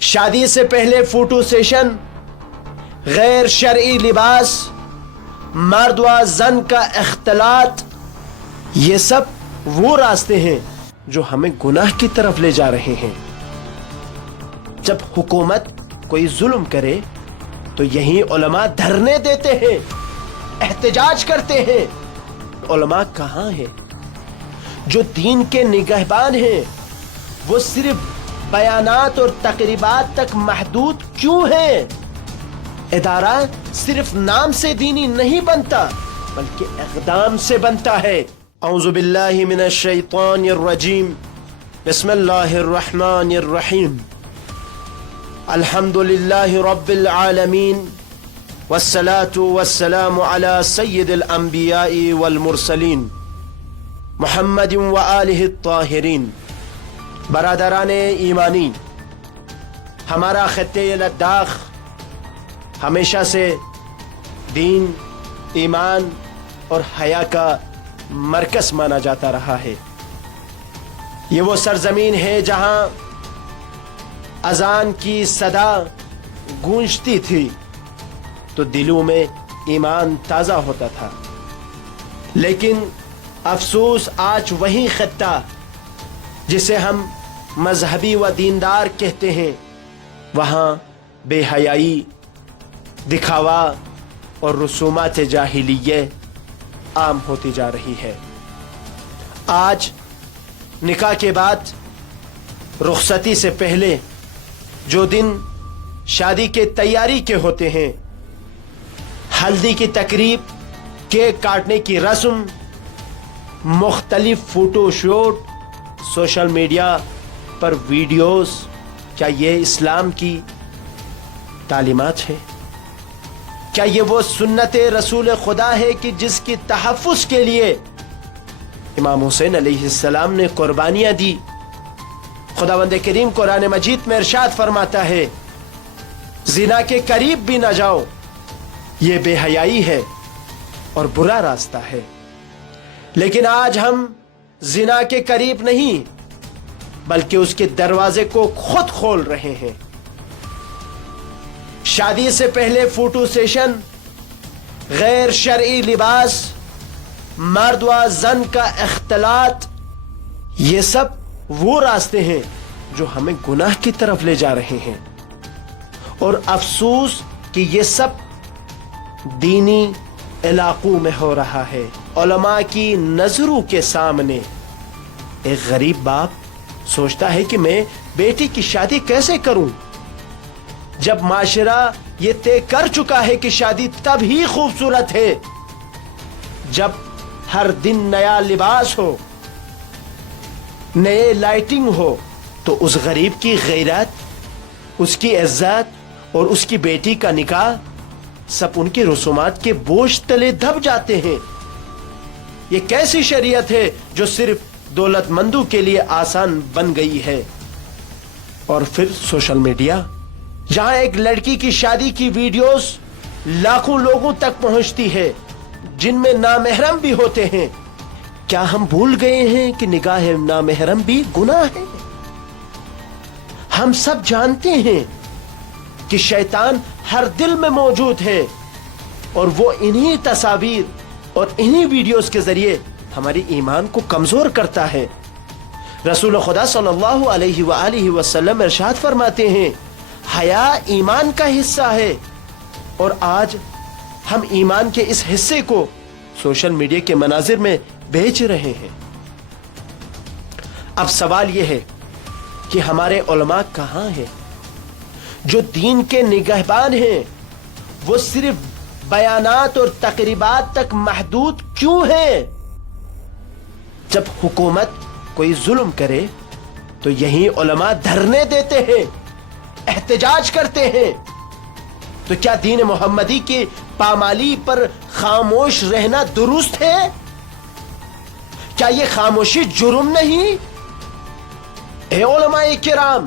شادی سے پہلے فوٹو سیشن، غیر شرعی لباس، مرد و زن کا اختلاط، یہ سب وہ راستے ہیں جو ہمیں گناہ کی طرف لے جا رہے ہیں۔ جب حکومت کوئی ظلم کرے تو یہی علماء دھرنے دیتے ہیں، احتجاج کرتے ہیں۔ علماء کہاں ہیں؟ جو دین کے نگہبان ہیں وہ صرف بیانات اور تقریبات تک محدود کیوں ہیں؟ ادارہ صرف نام سے دینی نہیں بنتا بلکہ اقدام سے بنتا ہے۔ اعوذ باللہ من الشیطان الرجیم، بسم اللہ الرحمن الرحیم، الحمد للہ رب العالمین، والصلاة والسلام علی سید الانبیاء والمرسلین محمد وآلہ الطاہرین۔ برادران ایمانی، ہمارا خطے لداخ ہمیشہ سے دین، ایمان اور حیا کا مرکز مانا جاتا رہا ہے۔ یہ وہ سرزمین ہے جہاں اذان کی صدا گونجتی تھی تو دلوں میں ایمان تازہ ہوتا تھا، لیکن افسوس آج وہی خطہ جسے ہم مذہبی و دیندار کہتے ہیں، وہاں بے حیائی، دکھاوا اور رسومات جاہلیہ عام ہوتی جا رہی ہے۔ آج نکاح کے بعد رخصتی سے پہلے جو دن شادی کے تیاری کے ہوتے ہیں، ہلدی کی تقریب، کیک کاٹنے کی رسم، مختلف فوٹو شوٹ، سوشل میڈیا پر ویڈیوز، کیا یہ اسلام کی تعلیمات ہے؟ کیا یہ وہ سنت رسول خدا ہے کہ جس کی تحفظ کے لیے امام حسین علیہ السلام نے قربانیاں دی؟ خداوند کریم قرآن مجید میں ارشاد فرماتا ہے، زنا کے قریب بھی نہ جاؤ، یہ بے حیائی ہے اور برا راستہ ہے۔ لیکن آج ہم زنا کے قریب نہیں بلکہ اس کے دروازے کو خود کھول رہے ہیں۔ شادی سے پہلے فوٹو سیشن، غیر شرعی لباس، مرد و زن کا اختلاط، یہ سب وہ راستے ہیں جو ہمیں گناہ کی طرف لے جا رہے ہیں۔ اور افسوس کہ یہ سب دینی علاقوں میں ہو رہا ہے، علماء کی نظروں کے سامنے۔ ایک غریب باپ سوچتا ہے کہ میں بیٹی کی شادی کیسے کروں، جب معاشرہ یہ طے کر چکا ہے کہ شادی تب ہی خوبصورت ہے جب ہر دن نیا لباس ہو، نئے لائٹنگ ہو۔ تو اس غریب کی غیرت، اس کی عزت اور اس کی بیٹی کا نکاح سب ان کے رسومات کے بوجھ تلے دب جاتے ہیں۔ یہ کیسی شریعت ہے جو صرف دولت مندوں کے لیے آسان بن گئی ہے؟ اور پھر سوشل میڈیا، جہاں ایک لڑکی کی شادی کی ویڈیوز لاکھوں لوگوں تک پہنچتی ہے جن میں نامحرم بھی ہوتے ہیں۔ کیا ہم بھول گئے ہیں کہ نگاہ نامحرم بھی گناہ ہے؟ ہم سب جانتے ہیں کہ شیطان ہر دل میں موجود ہے اور وہ انہی تصاویر اور انہی ویڈیوز کے ذریعے ہماری ایمان کو کمزور کرتا ہے۔ رسول خدا صلی اللہ علیہ وآلہ وسلم ارشاد فرماتے ہیں، حیا ایمان کا حصہ ہے، اور آج ہم ایمان کے اس حصے کو سوشل میڈیا کے مناظر میں بیچ رہے ہیں۔ اب سوال یہ ہے کہ ہمارے علماء کہاں ہیں؟ جو دین کے نگہبان ہیں وہ صرف بیانات اور تقریبات تک محدود کیوں ہیں؟ جب حکومت کوئی ظلم کرے تو یہی علماء دھرنے دیتے ہیں، احتجاج کرتے ہیں۔ تو کیا دین محمدی کی پامالی پر خاموش رہنا درست ہے؟ کیا یہ خاموشی جرم نہیں؟ اے علماء کرام،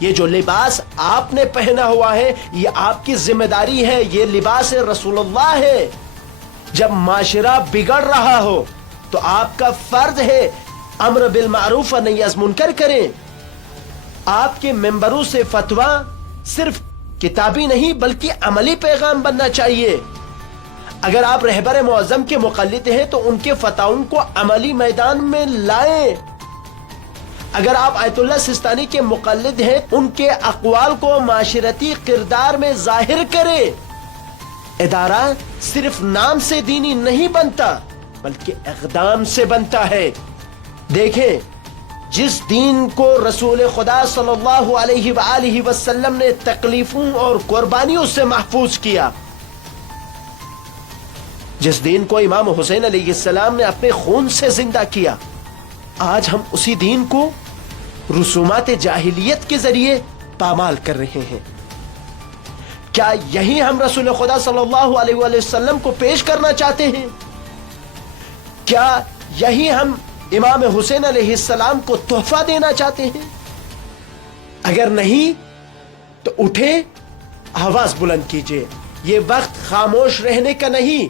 یہ جو لباس آپ نے پہنا ہوا ہے یہ آپ کی ذمہ داری ہے، یہ لباس رسول اللہ ہے۔ جب معاشرہ بگڑ رہا ہو تو آپ کا فرض ہے امر بالمعروف و نہی از منکر کریں۔ آپ کے ممبروں سے فتویٰ صرف کتابی نہیں بلکہ عملی پیغام بننا چاہیے. اگر آپ رہبر معظم کے مقلد ہیں تو ان کے فتاووں کو عملی میدان میں لائیں. اگر آپ آیت اللہ سستانی کے مقلد ہیں ان کے اقوال کو معاشرتی کردار میں ظاہر کریں. ادارہ صرف نام سے دینی نہیں بنتا بلکہ اقدام سے بنتا ہے. دیکھیں، جس دین کو رسول خدا صلی اللہ علیہ وآلہ وسلم نے تکلیفوں اور قربانیوں سے محفوظ کیا، جس دین کو امام حسین علیہ السلام نے اپنے خون سے زندہ کیا، آج ہم اسی دین کو رسومات جاہلیت کے ذریعے پامال کر رہے ہیں. کیا یہی ہم رسول خدا صلی اللہ علیہ وآلہ وسلم کو پیش کرنا چاہتے ہیں؟ کیا یہی ہم امام حسین علیہ السلام کو تحفہ دینا چاہتے ہیں؟ اگر نہیں تو اٹھے، آواز بلند کیجئے. یہ وقت خاموش رہنے کا نہیں.